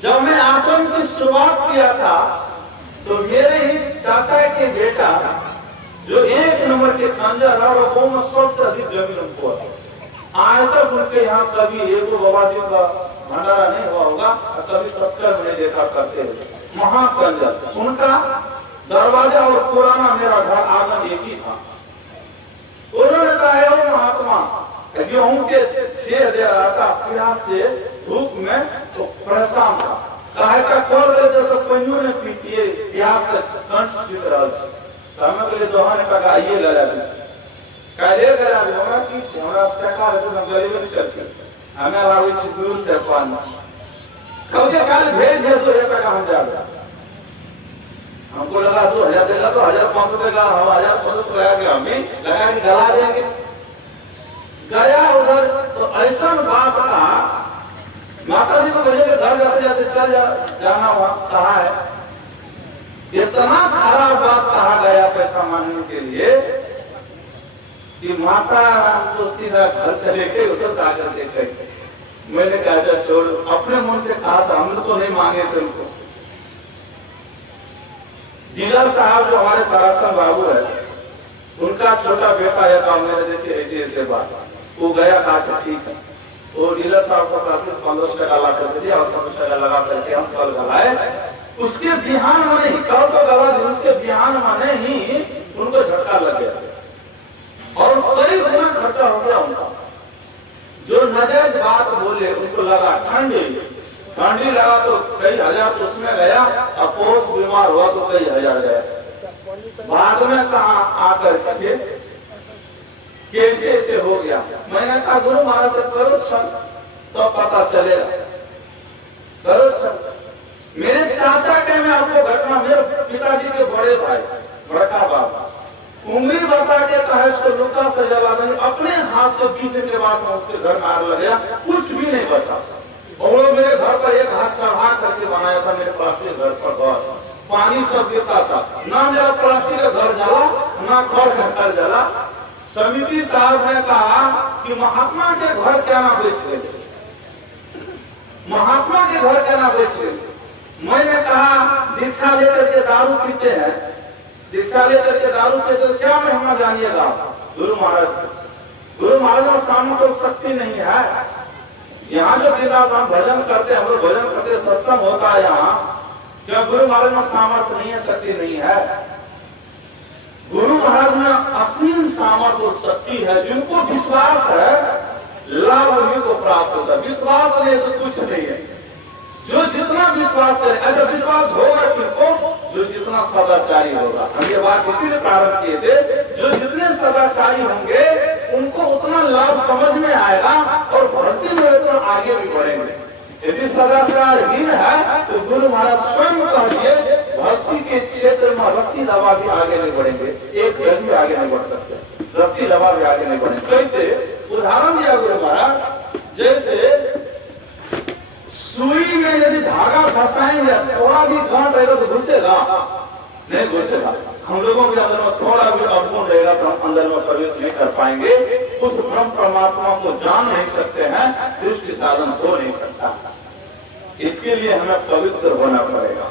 जब मैं आश्रम की शुरुआत किया था तो मेरे ही चाचा के बेटा जो 1 नंबर के खंजर है वो में सबसे अधिक जमीन उनको है। आज तक उनके यहाँ कभी एक बाबा जी का भंडारा नहीं हुआ होगा और कभी 70 में देखा करते हुए महाकंजर। उनका दरवाजा और पुराना मेरा घर आंगन एक ही था। उन्होंने कहा महात्मा गेहूं के छेद दे रहा था प्यास से धूप में तो परेशान था। कहा का खोल रहे थे तो पंजू ने पीटिए प्यास से कंठ जीत रहा था। हमें के लिए दोहाने का आइए लगा दीजिए काले करा दे हमरा की हमरा टका है तो गरीब नहीं करते हमें आवे से दूर से पान कल के काल भेज दे तो 1 टका हम जाएगा। हमको लगा 2000 देगा तो 1500 देगा हम 1500 लगा के हमें लगा के गला देंगे। गया उधर तो ऐसा बात था माता जी को मुझे के घर जाते जाते चल जाना हुआ कहा है इतना खराब बात कहा गया पैसा मांगने के लिए कि माता तो सीधा घर चले गए उधर जाकर देखे। मैंने कहा छोड़ अपने मन से कहा था हम तो नहीं मांगे थे उनको। जिला साहब जो हमारे पराक्रम बाबू है उनका छोटा बेटा है काम मेरे देखे ऐसे बात वो गया कहा ठीक है वो डीलर साहब को काफी 1500 टका ला कर दिया और 1500 टका लगा करके हम कल गलाए। उसके बिहान माने ही कल तो गला दी उसके बिहान माने ही उनको झटका लग गया और कई गुना खर्चा हो गया उनका। जो नजायज बात बोले उनको लगा ठंडी लगा तो कई हजार तो उसमें गया और पोष बीमार हुआ तो कई हजार गया। बाद में कहा आकर के कैसे ऐसे हो गया। मैंने कहा गुरु महाराज से करो छल तो पता चलेगा करो छल। मेरे चाचा के मैं आपको घटना मेरे पिताजी के बड़े भाई बड़का बाबा उंगली बता के कहा इसको लुका से जला नहीं अपने हाथ से पीटने के बाद में उसके घर में आग लग गया कुछ भी नहीं बचा। और वो मेरे घर पर एक हाथ चढ़ा करके बनाया था मेरे प्लास्टिक घर पर घर पानी सब गिरता था ना मेरा प्लास्टिक का घर जला ना घर जला। समिति साहब ने कहा कि महात्मा के घर क्या ना बेच गए महात्मा के घर क्या ना बेच गए। मैंने कहा दीक्षा लेकर के दारू पीते हैं दीक्षा लेकर के दारू पीते तो क्या महिमा जानिएगा गुरु महाराज में सामने को शक्ति नहीं है। यहाँ जो दिन रात हम भजन करते हैं हम लोग भजन करते सत्संग होता है यहाँ क्या गुरु महाराज में सामर्थ्य नहीं है शक्ति नहीं है। गुरु महाराज में असीम सामर्थ्य और शक्ति है। जिनको विश्वास है लाभ उन्हीं को प्राप्त होता है। विश्वास नहीं तो कुछ नहीं है। जो जितना विश्वास करे ऐसा विश्वास होगा किनको जो जितना सदाचारी होगा। हम ये बात इसीलिए प्रारंभ किए थे जो जितने सदाचारी होंगे उनको उतना लाभ समझ में आएगा और भक्ति में उतना आगे भी बढ़ेंगे। यदि सदाचारहीन है तो गुरु महाराज स्वयं कहिए भक्ति के क्षेत्र में रस्सी दबा भी आगे नहीं बढ़ेंगे एक जन भी आगे नहीं बढ़ सकते रस्सी दबा भी आगे नहीं बढ़ेंगे। कैसे उदाहरण दिया गुरु महाराज जैसे सुई में यदि धागा फंसाएंगे थोड़ा भी गांठ रहेगा तो घुसेगा नहीं घुसेगा। हम लोगों के अंदर में थोड़ा भी अवगुण रहेगा तो हम अंदर में प्रवेश नहीं कर पाएंगे। उस ब्रह्म परमात्मा को जान नहीं सकते हैं दृष्टि साधन हो नहीं सकता। इसके लिए हमें पवित्र होना पड़ेगा।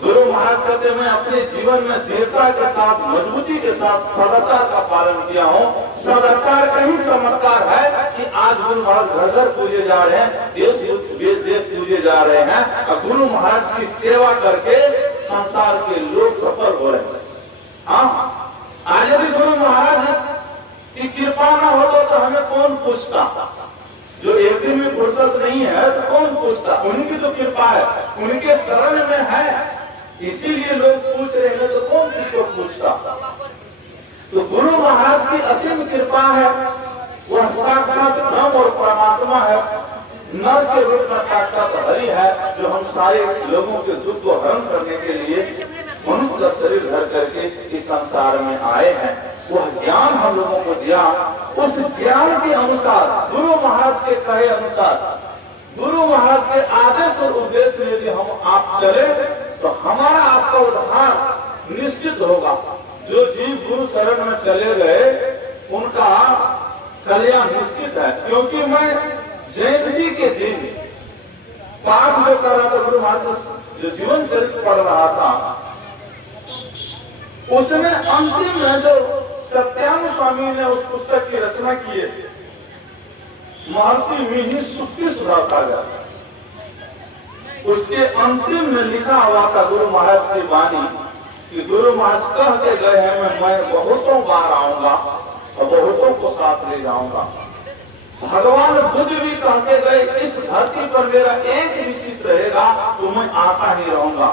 गुरु महाराज कहते मैं अपने जीवन में दृढ़ता के साथ मजबूती के साथ सदाचार का पालन किया हूँ। सदाचार का ही चमत्कार है कि आज गुरु महाराज घर घर पूजे जा रहे हैं देश देश पूजे जा रहे हैं और गुरु महाराज की सेवा करके संसार के लोग सफल हो रहे हैं। हाँ आज यदि गुरु महाराज की कृपा न होता तो हमें कौन पूछता। जो एक दिन में फुर्सत नहीं है तो कौन पूछता। उनकी तो कृपा है उनके शरण में है इसीलिए लोग पूछ रहे हैं तो कौन किसको पूछता। तो गुरु महाराज की असीम कृपा है। वह साक्षात ब्रह्म और परमात्मा है। नर के रूप में साक्षात हरि है जो हम सारे लोगों के दुख को हरण करने के लिए मनुष्य का शरीर धर करके इस संसार में आए हैं। वह ज्ञान हम लोगों को दिया। उस ज्ञान के अनुसार गुरु महाराज के कहे अनुसार गुरु महाराज के आदेश और उद्देश्य में यदि हम आप चले तो हमारा आपका उद्धार निश्चित होगा। जो जीव गुरु शरण में चले गए उनका कल्याण निश्चित है। क्योंकि मैं जयंती के दिन पाठ जो कर रहा था, गुरु महाराज जो जीवन चरित्र पढ़ रहा था, उसमें अंतिम में जो सत्यानंद स्वामी ने उस पुस्तक की रचना की है, महर्षि मिहि सुक्ति सुधा सागर, उसके अंतिम में लिखा हुआ था गुरु महाराज की वाणी कि गुरु महाराज कह के गए हैं मैं बहुतों बार आऊंगा और बहुतों को साथ ले जाऊंगा। भगवान बुद्ध भी कहते गए इस धरती पर मेरा एक निश्चित रहेगा तो मैं आता ही रहूंगा,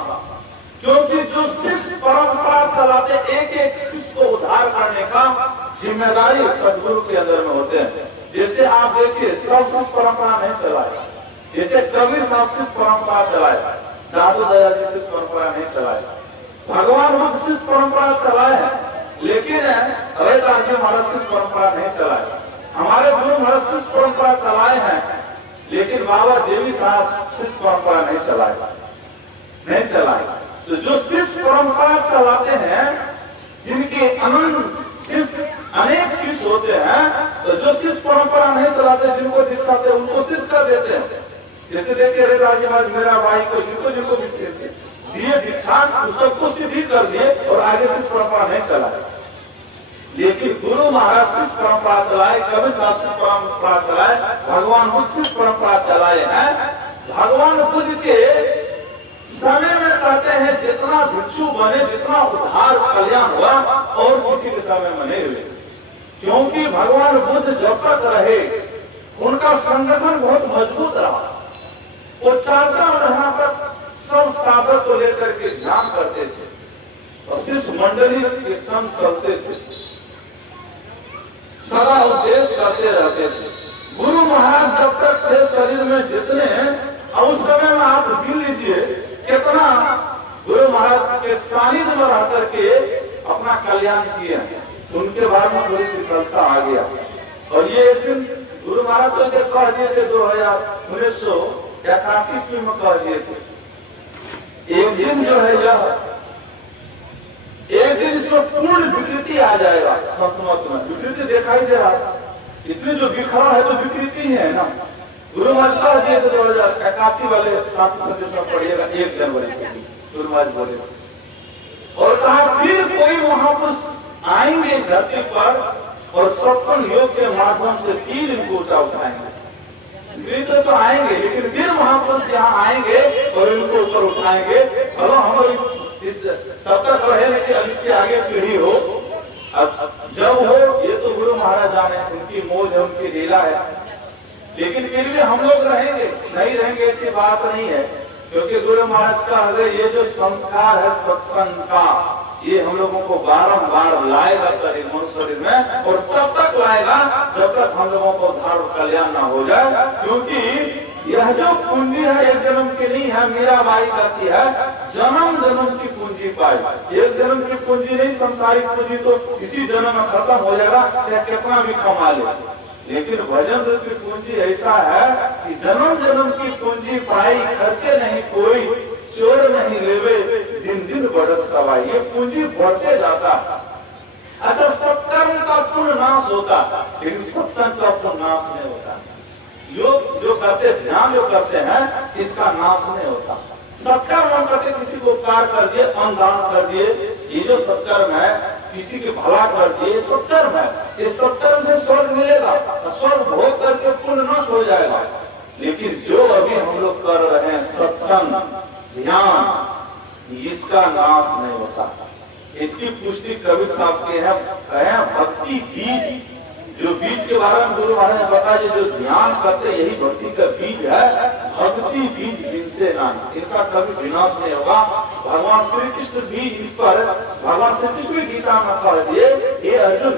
क्योंकि जो शिष्य परंपरा चलाते एक एक शिष्य को उद्धार करने का जिम्मेदारी सदगुरु के अंदर में होते हैं। जैसे आप देखिए सब शिष्य परंपरा नहीं चलाए, जैसे कभी सब शिष्य परंपरा चलाए, दादू दया जी शिष्य परंपरा नहीं चलाए, भगवान बुद्ध शिष्य परंपरा चलाए हैं, लेकिन रविदास जी महाराज शिष्य परंपरा नहीं चलाए। हमारे गुरु महाराज शिष्य परंपरा चलाए हैं, लेकिन बाबा देवी साहब शिष्य परंपरा नहीं चलाए। तो जो शिष्य परंपरा चलाते हैं, जिनके अनंत शिष्य अनेक शिष्य होते हैं, तो जो शिष्य परंपरा नहीं चलाते, जिनको दिखाते उनको सिद्ध कर देते हैं। जैसे देखिए रविदास जी महाराज मेरा भाई को जिनको दिए दीक्षा सबको सिद्धि कर दिए और आगे शिष्य परंपरा नहीं चलाए। लेकिन गुरु महाराज शिष्य परंपरा चलाए, कभी शिष्य परंपरा चलाए, भगवान बुद्ध शिष्य परंपरा चलाए हैं। भगवान बुद्ध के समय में कहते हैं जितना भिक्षु बने, जितना उद्धार कल्याण हुआ और किसी के समय में नहीं हुए, क्योंकि भगवान बुद्ध जब तक रहे उनका संगठन बहुत मजबूत रहा। वो चाचा और यहाँ पर सब साधक को लेकर के ध्यान करते थे और शिष्य मंडली के संग चलते थे, सदा उद्देश्य करते रहते थे। गुरु महाराज जब तक थे शरीर में जितने, और उस समय में आप गिन लीजिए कितना गुरु महाराज के सानिध्य में रह करके अपना कल्याण किए, उनके बाद में थोड़ी सी सफलता आ गया। और ये एक दिन गुरु महाराज तो से कह दिए थे 1981 में कह दिए थे, एक दिन जो है यह एक दिन इसमें पूर्ण विकृति आ जाएगा। संतमत में विकृति दिखाई दे रहा, इतनी जो बिखरा है तो विकृति ही है ना। गुरु महाराज कह दिए थे 2081 वाले साथ संदेश पढ़िएगा 1 जनवरी गुरु महाराज बोले, और कहा फिर कोई महापुरुष आएंगे धरती पर और सत्संग योग के माध्यम से फिर इनको ऊंचा उठाएंगे। तो आएंगे, लेकिन फिर महापुरुष यहाँ आएंगे और इनको ऊपर उठाएंगे। चलो हम तब तक रहे, लेकिन अब इसके आगे पीढ़ी हो, अब जब हो ये तो गुरु महाराज जाने, उनकी मौज है, उनकी लीला है। लेकिन फिर भी हम लोग रहेंगे, नहीं रहेंगे इसकी बात नहीं है, क्योंकि गुरु महाराज का ये जो संस्कार है सत्संग का, ये हम लोगों को बारंबार लाएगा शरीर मनुष्य शरीर में, और तब तक लाएगा जब तक हम लोगों को उद्धार कल्याण ना हो जाए। क्योंकि यह जो पूंजी है एक जन्म की नहीं है, मीरा बाई कहती है जन्म जन्म की पूंजी पाई। एक जन्म की पूंजी नहीं, संसारिक पूंजी तो इसी जन्म में खत्म हो जाएगा, चाहे कितना भी कमा ले। लेकिन भजन की पूंजी ऐसा है कि जन्म जन्म की पूंजी पाई, खर्चे नहीं कोई, चोर नहीं लेवे, दिन दिन बढ़त सवाई। ये पूंजी बढ़ते जाता। अच्छा, सत्कर्म का पूर्ण नाश होता, लेकिन सत्संग का पूर्ण नाश नहीं होता। योग जो करते, ध्यान जो करते हैं, इसका नाश नहीं होता। सत्कर्म करते, किसी को उपकार कर दिए, अनुदान कर दिए, ये जो सत्कर्म है, किसी के भला कर दिए, सत्कर्म है। इस सत्कर्म से स्वर्ग मिलेगा, स्वर्ग भोग करके पूर्ण नाश हो जाएगा। लेकिन जो अभी हम लोग कर रहे हैं सत्संग ध्यान, इसका नाश नहीं होता। इसकी पुष्टि कवि साहब के हैं भक्ति बीज, जो बीज के बारे में गुरु महाराज ने बताया, जो ध्यान करते यही भक्ति का बीज है। भक्ति बीज जिनसे नहीं, इनका कभी विनाश नहीं होगा। भगवान श्री कृष्ण बीज पर भगवान श्री कृष्ण गीता में कह दिए, हे अर्जुन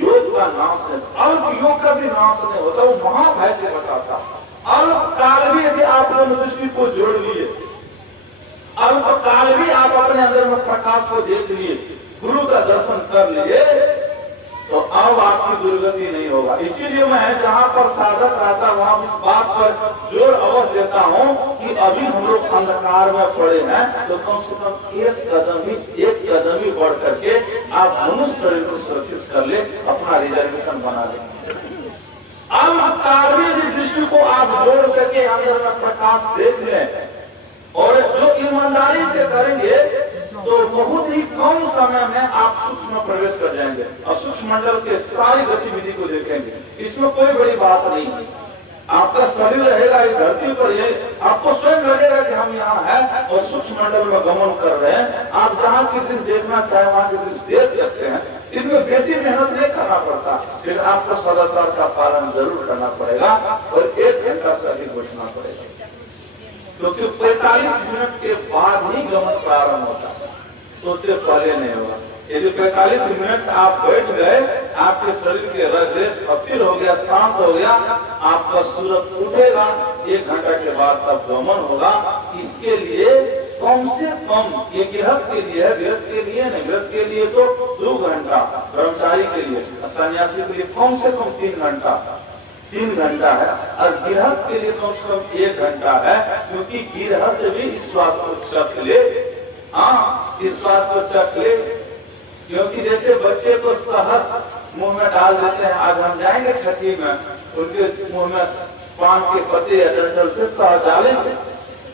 योग का नाश है, अल्प योग का भी नाश नहीं होता। वो महाभय से बताता, अल्प काल भी यदि आप दृष्टि को जोड़ लिए, अल्प काल भी आप अपने अंदर में प्रकाश को देख लिए, गुरु का दर्शन कर लिए, तो अब आपकी दुर्गति नहीं होगा। इसीलिए मैं जहाँ पर साधक रहता वहाँ इस बात पर जोर अवश्य देता हूँ कि अभी हम लोग अंधकार में पड़े हैं, तो कम से कम एक कदम ही बढ़ करके आप मनुष्य शरीर को सुरक्षित कर ले, अपना रिजर्वेशन बना ले। अब कार्य दृष्टि को आप जोड़ करके अंदर में प्रकाश देख लें और जो ईमानदारी से करेंगे तो बहुत ही कम समय में आप सूक्ष्म में प्रवेश कर जाएंगे और सूक्ष्म मंडल के सारी गतिविधि को देखेंगे। इसमें कोई बड़ी बात नहीं, आपका शरीर रहेगा इस धरती पर, ये आपको स्वयं लगेगा कि हम यहाँ हैं और सूक्ष्म मंडल में गमन कर रहे हैं। आप जहाँ की चीज देखना चाहे वहाँ की चीज देख सकते हैं। इसमें बेसी मेहनत नहीं करना पड़ता, फिर आपको सदाचार का पालन जरूर करना पड़ेगा और 1 घंटा से अधिक बैठना पड़ेगा, क्योंकि 45 मिनट के बाद ही गमन प्रारंभ होता है, तो उससे पहले नहीं होगा। यदि 45 मिनट आप बैठ गए, आपके शरीर के रस स्थिर हो गया, शांत हो गया, आपका सूरज उठेगा, 1 घंटा के बाद तब गमन होगा। इसके लिए कम से कम, ये गृहस्थ के लिए है, गृहस्थ के लिए नहीं, गृहस्थ के लिए तो 2 घंटा, कर्मचारी के लिए, सन्यासी के लिए कम से कम 3 घंटा है और गृहस्थ के लिए कम से कम 1 घंटा है, क्योंकि गृहस्थ भी इस बात को चख ले, हाँ इस बात को चख ले, क्योंकि जैसे बच्चे को शहद मुंह में डाल देते हैं, आज हम जाएंगे छठी में, उनके मुंह में पान के पत्ते या डंडल से शहद डालेंगे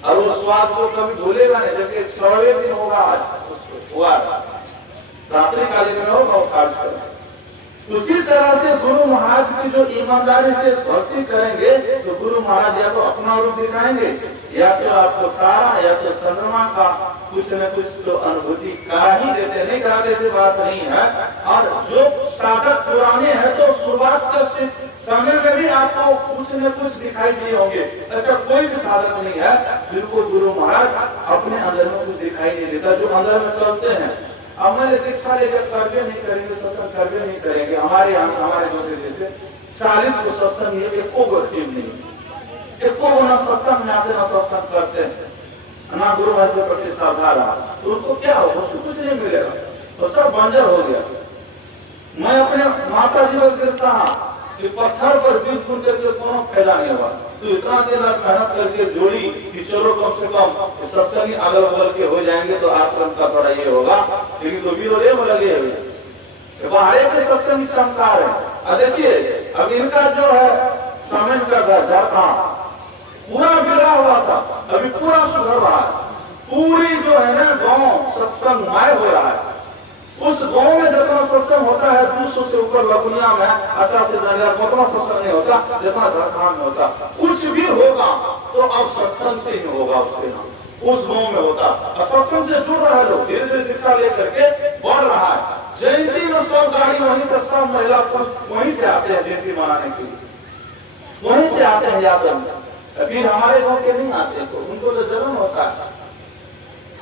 और उस स्वाद को कभी भूलेगा नहीं, जबकि 6वें दिन होगा, आज हुआ रात्रि कालीन में होगा खास। उसी तरह से गुरु महाराज की जो ईमानदारी से भक्ति करेंगे तो गुरु महाराज या तो अपना रूप दिखाएंगे, या तो आपको तारा या तो चंद्रमा का कुछ न कुछ तो अनुभूति करा ही देते, नहीं कराते ऐसी बात नहीं है। और जो साधक पुराने हैं तो शुरुआत के समय में भी आपको कुछ न कुछ दिखाई दिए होंगे, ऐसा कोई भी साधक नहीं है जिनको गुरु महाराज अपने अंदर में कुछ दिखाई नहीं देता, जो अंदर में चलते हैं। अब मैंने दीक्षा लेकर कर्ज नहीं करेंगे, सत्संग कर्ज नहीं करेंगे, हमारे दूसरे जैसे 40 को सत्संग है, एको टीम नहीं, एको ना सत्संग में आते ना सत्संग करते हैं, ना गुरु महाराज के प्रति श्रद्धा रहा, तो उनको क्या हो, उसको कुछ नहीं मिलेगा, तो सब बंजर हो गया। मैं अपने माता जी को गिरता कि पत्थर पर बीज फूट करके कोनो फायदा नहीं हुआ, तो इतना दिन मेहनत करके जोड़ी कि चलो कम से कम सत्संग अगल बगल के हो जाएंगे तो आश्रम का थोड़ा ये होगा, लेकिन तो वीरों में लगे हुए बाहर के सत्संग क्षमता है। देखिए अब इनका जो है सामने का घर था पूरा बिगड़ा हुआ था, अभी पूरा सुधर रहा है, पूरी जो है ना गाँव सत्संगमय हो रहा है। उस गांव में जितना सत्संग होता है 200 से ऊपर लगुनिया में 80 से 9000 उतना सत्संग नहीं होता जितना झारखंड में होता। कुछ भी होगा तो अब सत्संग से ही होगा, उसके नाम उस गांव में होता। सत्संग से जुड़ रहा है, लोग धीरे धीरे दीक्षा लेकर के बढ़ रहा है। जयंती में सब गाड़ी वहीं से, सब महिला पुरुष वहीं से आते हैं जयंती मनाने के लिए, वहीं से आते हैं यादव, फिर हमारे गाँव के नहीं आते, तो उनको तो जन्म होता है।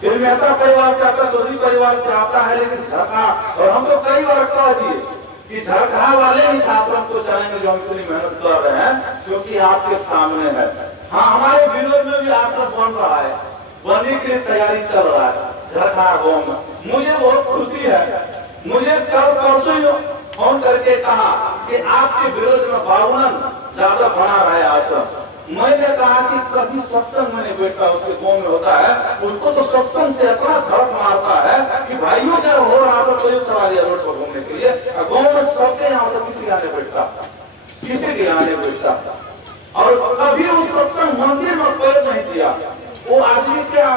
फिर मेहता परिवार से आता, चौधरी परिवार से आता है, लेकिन झरखा, और हम तो कई बार कह दिए कि झरखा वाले इस आश्रम को चलाने जो हम इतनी मेहनत कर रहे हैं, क्योंकि आपके सामने है। हाँ हमारे विरोध में भी आश्रम बन रहा है, बनने की तैयारी चल रहा है झरखा गाँव में। मुझे बहुत खुशी है, मुझे कल परसों फोन करके कहा कि आपके विरोध में 52 ज्यादा बना रहा है आश्रम। मैंने कहा कि कभी सत्संग में नहीं बैठा, उसके गाँव में होता है, उसको तो सत्संग से इतना झड़क मारता है कि भाइयों क्या हो रहा है, कोई सवाल रोड पर घूमने के लिए, गाँव में सबके यहाँ से किसी आने बैठता, किसी के आने बैठता, और कभी उस सत्संग मंदिर में पैर नहीं दिया। वो आदमी क्या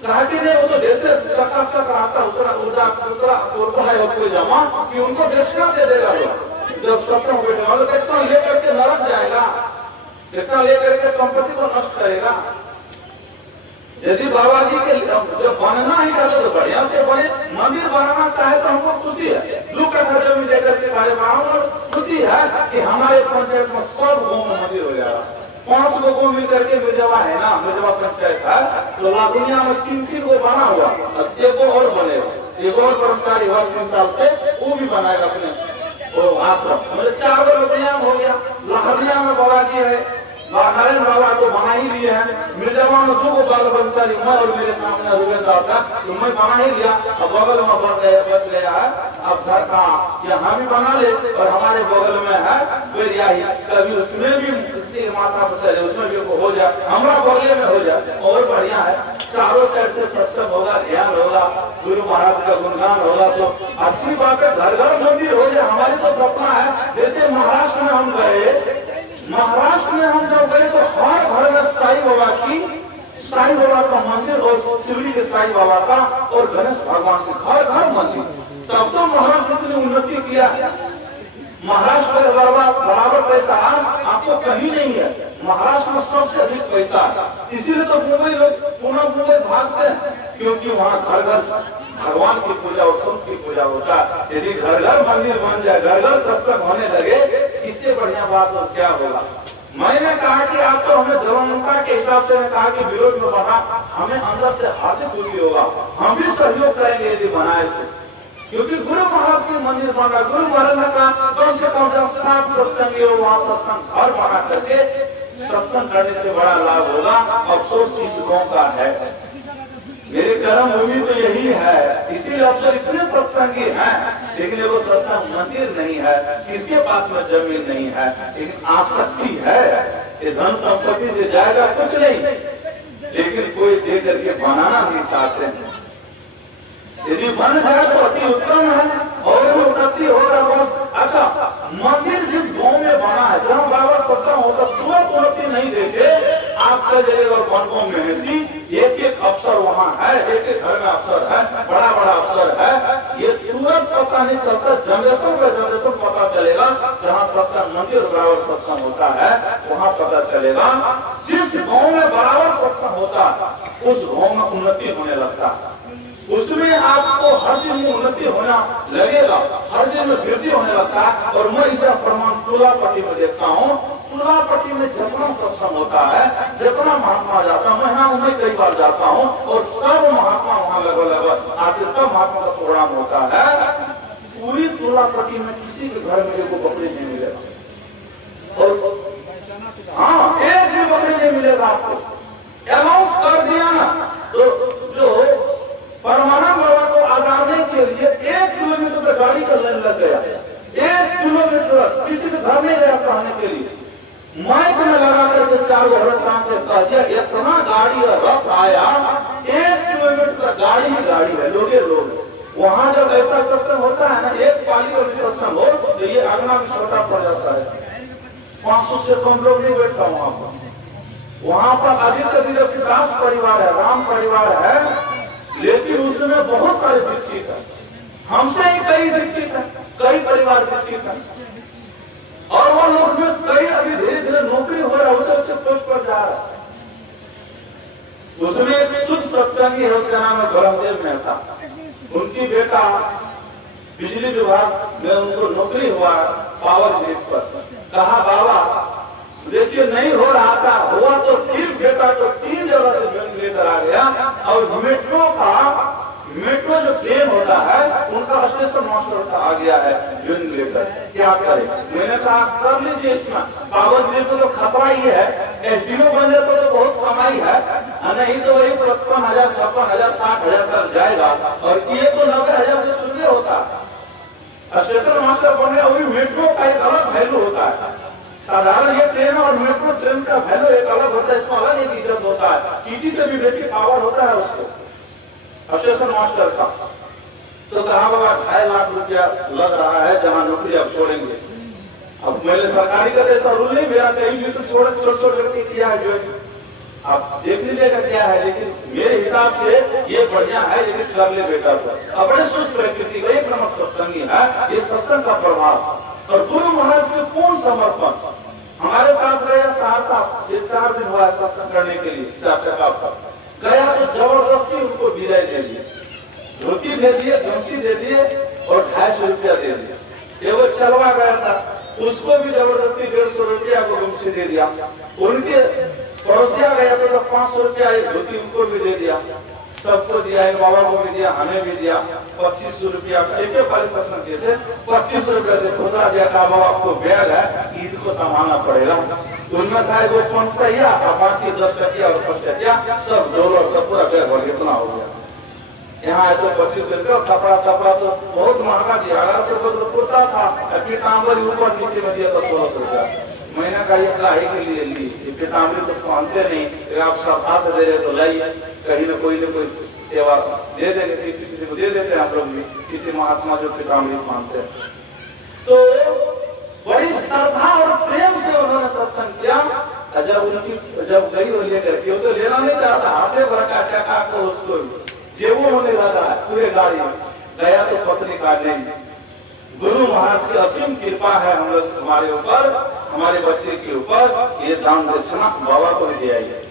कहा कि नहीं, वो तो जैसे चकाचक आता उतना जमा कि उनको दक्षिणा दे देगा, जब सत्संग बैठेगा तो दक्षिणा लेकर के नरक जाएगा, दक्षिणा लेकर के संपत्ति को नष्ट करेगा। यदि बाबा जी के जो बनना ही चाहते तो बढ़िया से बने, मंदिर बनाना चाहे तो हमको खुशी है, 2 कट्ठा जमीन लेकर के कार्यक्रम खुशी है कि हमारे पंचायत में सब गाँव में मंदिर हो जाएगा। 5 लोगों मिलकर के मिर्जावा है ना, मिर्जावा पंचायत है, तो दुनिया में 3 गो बना हुआ, एक और बनेगा, एक और कर्मचारी हुआ 3 साल से, वो भी बनाएगा अपने आश्रम। मतलब 4 गो दुनिया में हो गया। लहरिया में बाबा जी है, नारायण बाबा को बना ही लिए हैं, मिर्जावा में 2 गो बाल कर्मचारी, मैं और मेरे सामने रुबेंद्र था, तो मैं बना ही लिया, अब बगल में बच गया है। अब सरकार यहाँ भी बना ले, और हमारे बगल में है बेरिया ही, कभी उसमें भी माता बचा उसमें भी हो जाए, हमारा बगले में हो जाए और बढ़िया है। चारों साइड से सत्संग होगा, ध्यान होगा, गुरु महाराज का गुणगान होगा, तो अच्छी बात है, घर घर मंदिर हो जाए। हमारी तो सपना है, जैसे महाराष्ट्र में हम गए महाराष्ट्र में हम जब गए तो हर घर में साईं बाबा का मंदिर और शिवड़ी के साईं बाबा का और गणेश भगवान के घर मंदिर। तब तो महाराष्ट्र ने उन्नति किया। महाराष्ट्र में बराबर पैसा आपको कहीं नहीं है। महाराष्ट्र में सबसे अधिक पैसा है, इसीलिए तो मुंबई लोग मुंबई भागते हैं, क्योंकि वहाँ घर घर भगवान की पूजा और संत की पूजा होता है। यदि घर घर मंदिर बन जाए, घर घर सत्संग होने लगे, इससे बढ़िया बात और क्या होगा। मैंने कहा कि आपको हमें जवानता के हिसाब से कहा कि विरोध में बढ़ा, हमें अंदर से हाथ खुशी होगा, हम भी सहयोग करेंगे यदि बनाए तो। क्योंकि गुरु महाराज के मंदिर बना, गुरु महाराज ने कहा कम से कम 7 सत्संग हो, वहाँ सत्संग घर बना करके सत्संग करने से बड़ा लाभ होगा। अफसोस किस गाँव का है, मेरे कर्म भूमि तो यही है, इसीलिए अफसर इतने सत्संगी हैं, लेकिन वो सत्संग मंदिर नहीं है, किसके पास में जमीन नहीं है, लेकिन आसक्ति है। ये धन संपत्ति से जाएगा कुछ नहीं, लेकिन कोई दे करके बनाना नहीं चाहते हैं। यदि बन जाए तो अति उत्तम है और उन्नति होगा बहुत अच्छा। मंदिर जिस गांव में बना है, जहाँ बाबा सत्संग होता, तुरंत उन्नति नहीं देते। आप चल जाइएगा बनगांव में ऐसी एक अफसर वहाँ है, एक घर में अफसर है, बड़ा अफसर है, ये तुरंत पता नहीं चलता। जनरेशन पता चलेगा। जहाँ सत्संग मंदिर बराबर सत्संग होता है, वहाँ पता चलेगा। जिस गाँव में बराबर सत्संग होता है, उस गाँव में उन्नति होने लगता है। उसमें आपको हर चीज में उन्नति होना लगेगा, हर चीज में वृद्धि होने लगता है। और मैं इसका प्रमाण तुलापट्टी में देखता हूँ। तुलापट्टी में जितना सत्संग होता है, जितना महात्मा जाता है, मैं कई बार जाता हूँ और सब महात्मा वहाँ लगभग आते, सब महात्मा का प्रोग्राम होता है। पूरी तुलापट्टी में किसी के घर में को बकरी नहीं मिलेगा, और हाँ, एक भी बकरी नहीं मिलेगा आपको। अनाउंस कर दिया ना, तो जो परमानंद बाबा को आगाने के लिए 1 किलोमीटर का गाड़ी का लाइन लग गया। 1 किलोमीटर किसी के घर नहीं गया पढ़ाने के लिए। माइक में लगा करके 4 काम से कह दिया, इतना गाड़ी रफ आया, 1 किलोमीटर का गाड़ी है, लोग। वहाँ जब ऐसा सत्संग होता है ना, एक पाली और सत्संग हो तो ये अगना भी छोटा पड़ जाता है। 500 से कम लोग नहीं बैठता वहाँ पर। वहाँ पर अधिक विकास परिवार है, राम परिवार है, लेकिन उसमें बहुत सारे दीक्षित है। हमसे ही कई दीक्षित है, कई परिवार दीक्षित है, और वो लोग में कई अभी धीरे नौकरी हो रहा है, उसे पोस्ट पर जा रहा है। उसमें एक शुद्ध सत्संगी है, उसका नाम है ब्रह्मदेव मेहता। उनकी बेटा बिजली विभाग में उनको नौकरी हुआ पावर ग्रिड पर। कहा बाबा देखिए नहीं हो रहा था, हुआ तो फिर बेटा तो 3 जगह से ज्वाइन लेकर आ गया। और मेट्रो जो ट्रेन होता है, उनका स्टेशन मास्टर का आ गया है ज्वाइन लेकर। क्या करे, मैंने कहा कर लीजिए, इसमें पावर ग्रिड तो खतरा ही है, एसडीओ बन जाए तो बहुत कमाई है, नहीं तो वही 55,000 56,000 60,000 तक जाएगा। और ये तो 90,000 से शुरू होता है। स्टेशन मास्टर बन गया, वही मेट्रो का एक अलग वैल्यू होता है। साधारण ये ट्रेन और मेट्रो ट्रेन का वैल्यू एक अलग होता है, इसमें अलग एक इज्जत होता है। टीटी से भी बेसिक पावर होता है उसको, स्टेशन मास्टर का। तो कहा बाबा 2.5 लाख रुपया लग रहा है, जहाँ नौकरी आप छोड़ेंगे। अब मैंने सरकारी का ऐसा रूल नहीं, मेरा कहीं भी तो छोटे व्यक्ति किया है जो आप देख लीजिएगा क्या है, लेकिन मेरे हिसाब से ये बढ़िया है, लेकिन कर ले बेटा तो अपने सोच प्रकृति का एक प्रमुख सत्संगी है। ये सत्संग का प्रभाव और गुरु महाराज के पूर्ण समर्पण हमारे साथ गया। सहरसा 4 दिन हुआ सत्संग करने के लिए, 4 चक्का गया तो जबरदस्ती उनको विदाई दे दिए, धोती दे दिए, गमछी दे दिए और 250 रुपया दे दिए। वो चलवा गया था, उसको भी जबरदस्ती 150 रुपया को गमछी दे दिया। उनके पड़ोसिया गया तो 500 रुपया धोती उनको भी दे दिया, सबको दिया, बाबा को भी दिया, हमें भी दिया। 2500 रुपया एक वाले सत्संग दिए थे, 2500 रुपया से घोषणा दिया था, बाबा आपको बैग है, ईद को संभालना पड़ेगा। उनमें था 5 टकिया और बाकी 10 टकिया और 5 टकिया सब जोड़ सब पूरा बैग भर कितना हो गया। यहाँ है तो 25 रुपया। कपड़ा तो बहुत महंगा दिया, 1100 रुपये तो कुर्ता था, पीताम्बरी ऊपर नीचे में दिया तो 1600 रुपया। महीना का ये पढ़ाई के लिए ली, पीताम्बरी तो पहनते नहीं, आप सब हाथ दे रहे तो लाइए, कहीं न कोई सेवा दे देंगे, किसी को दे देते हैं आप लोग भी, किसी महात्मा जो पीताम्बरी मानते हैं। तो बड़ी श्रद्धा और प्रेम से उन्होंने सत्संग किया। जब गई और लेकर के तो लेना नहीं चाहता, हाथे भर का टका को उसको जेबों होने लगा पूरे गाड़ी गया तो पत्नी का नहीं। गुरु महाराज की असीम कृपा है हम लोग हमारे ऊपर, हमारे बच्चे के ऊपर। ये दान दक्षिणा बाबा को दिया है,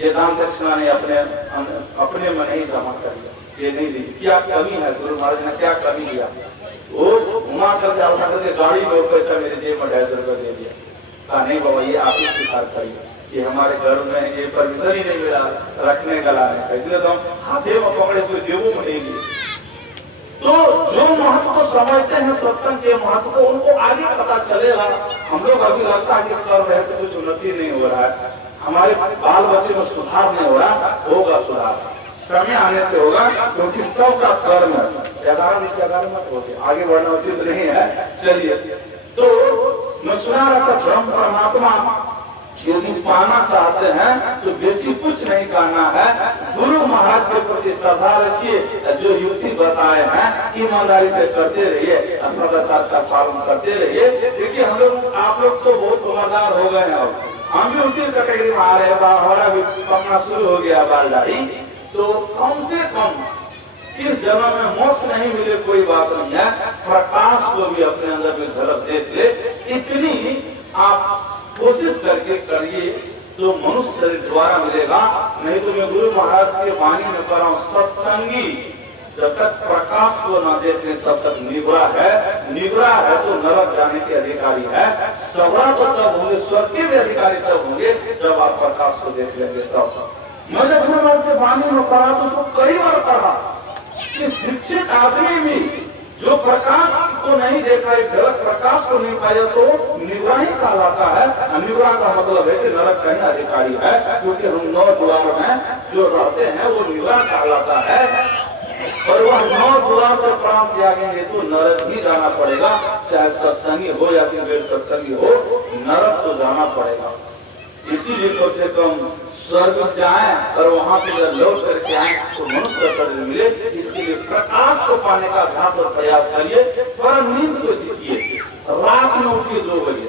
ये दान दक्षिणा ने अपने मन ही जमा कर लिया, ये नहीं दी। क्या कमी है गुरु महाराज ने, क्या कमी दिया? वो घुमा कर जाता करके गाड़ी में पैसा मेरे जेब में 250 रुपये दे दिया। कहा नहीं बाबा ये आप ही स्वीकार करिए, ये हमारे घर में ये परमिशन ही नहीं मिला रखने का लाने का, इसलिए तो हम हाथे में पकड़े तो जेबों में नहीं लिए। तो जो महत्व समझते हैं सत्संग के महत्व को, उनको आगे पता चलेगा। हम लोग अभी लगता है कि कर रहे तो कुछ उन्नति नहीं हो रहा है, हमारे बाल बच्चे में सुधार नहीं हो रहा, होगा सुधार समय आने से होगा, क्योंकि सबका कर्म है। आगे बढ़ना उचित नहीं है। चलिए, तो मैं सुना रहा था ब्रह्म परमात्मा यदि पाना चाहते हैं तो बेसी कुछ नहीं करना है, गुरु महाराज के प्रति श्रद्धा रखिए, जो युक्ति बताए हैं ईमानदारी से करते रहिए, सदाचार का पालन करते रहिए। देखिए हम लोग, आप लोग तो बहुत समझदार हो गए हैं, अब हम भी उसी कैटेगरी में आ रहे हैं, हमारा भी पकना शुरू हो गया बाल दाढ़ी। तो कम से कम इस जन्म में मोक्ष नहीं मिले कोई बात नहीं है, प्रकाश को भी अपने अंदर में झलक देख ले, इतनी आप कोशिश करके करिए तो मनुष्य शरीर द्वारा मिलेगा। नहीं तो मैं गुरु महाराज के वाणी में कर रहा हूँ, सत्संगी जब तक प्रकाश को न देखे तब तक निगुरा है तो नरक जाने के अधिकारी है, सवरा तो तब होंगे, स्वर्ग के भी अधिकारी तब होंगे जब आप प्रकाश को देख लेंगे। तब मैं जब गुरु महाराज के वाणी में पढ़ा तो उसको कई बार पढ़ा कि शिक्षित आदमी भी जो प्रकाश को नहीं देखा, गलत प्रकाश को नहीं पाया तो निगुरा ही कहलाता है। निगुरा का मतलब है कि नरक का ही अधिकारी है, क्योंकि हम 9 द्वार में जो रहते हैं वो निगुरा कहलाता है। और वह 9 द्वार पर प्राण त्यागेंगे तो नरक ही जाना पड़ेगा, चाहे सत्संगी हो या फिर सत्संगी हो, नरक तो जाना पड़ेगा। इसीलिए कम से कम स्वर्ग जाए और वहां से जब लौट करके आए तो मनुष्य शरीर मिले, इसके लिए प्रकाश को पाने का अभ्यास और प्रयास करिए। पर नींद को जीतिए, रात में उठिए 2 बजे,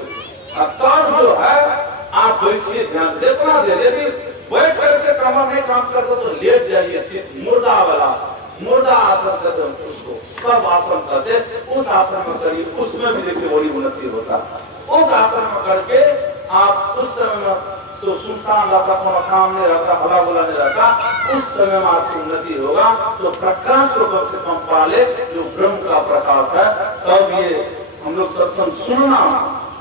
तब जो है आप बैठिए, ध्यान जितना दे दे, बैठ करके कमर नहीं काम करते तो लेट जाइए, मुर्दा आसन करते, उसको सब आसन करते, उस आसन में करिए, उसमें भी देखिए बड़ी उन्नति होता है। उस आसन में करके आप उस समय में तो सुनसान रहता, कोनो काम नहीं रहता, हला बुला नहीं रहता, उस समय में आपकी उन्नति होगा। तो प्रकाश को कम से कम पाले, जो ब्रह्म का प्रकाश है, तब ये हम लोग सत्संग सुनना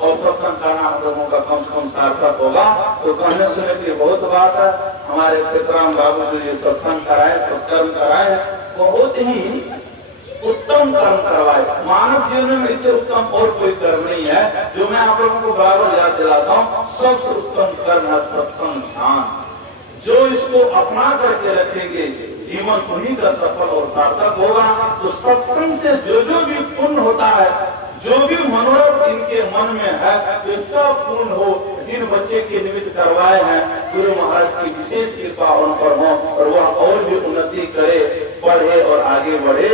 और सत्संग करना हम लोगों का कम से कम सार्थक होगा। तो कहने सुनने की बहुत बात है। हमारे पितराम बाबू जो ये सत्संग कराए, सत्कर्म कराए, बहुत ही उत्तम कर्म करवाए। मानव जीवन में इससे उत्तम और कोई कर्म नहीं है। जो मैं आप लोगों को बराबर याद दिलाता हूँ, सबसे उत्तम कर्म है सत्संग ध्यान। जो इसको अपना करके रखेंगे जीवन उन्हीं का सफल और सार्थक होगा। तो सत्संग से जो भी पुण्य होता है, जो भी मनोरथ इनके मन में है, तो सब पूर्ण हो। जिन बच्चे के निमित्त करवाए हैं, गुरु महाराज की विशेष कृपा उन पर हो और वह और भी उन्नति करे, पढ़े और आगे बढ़े।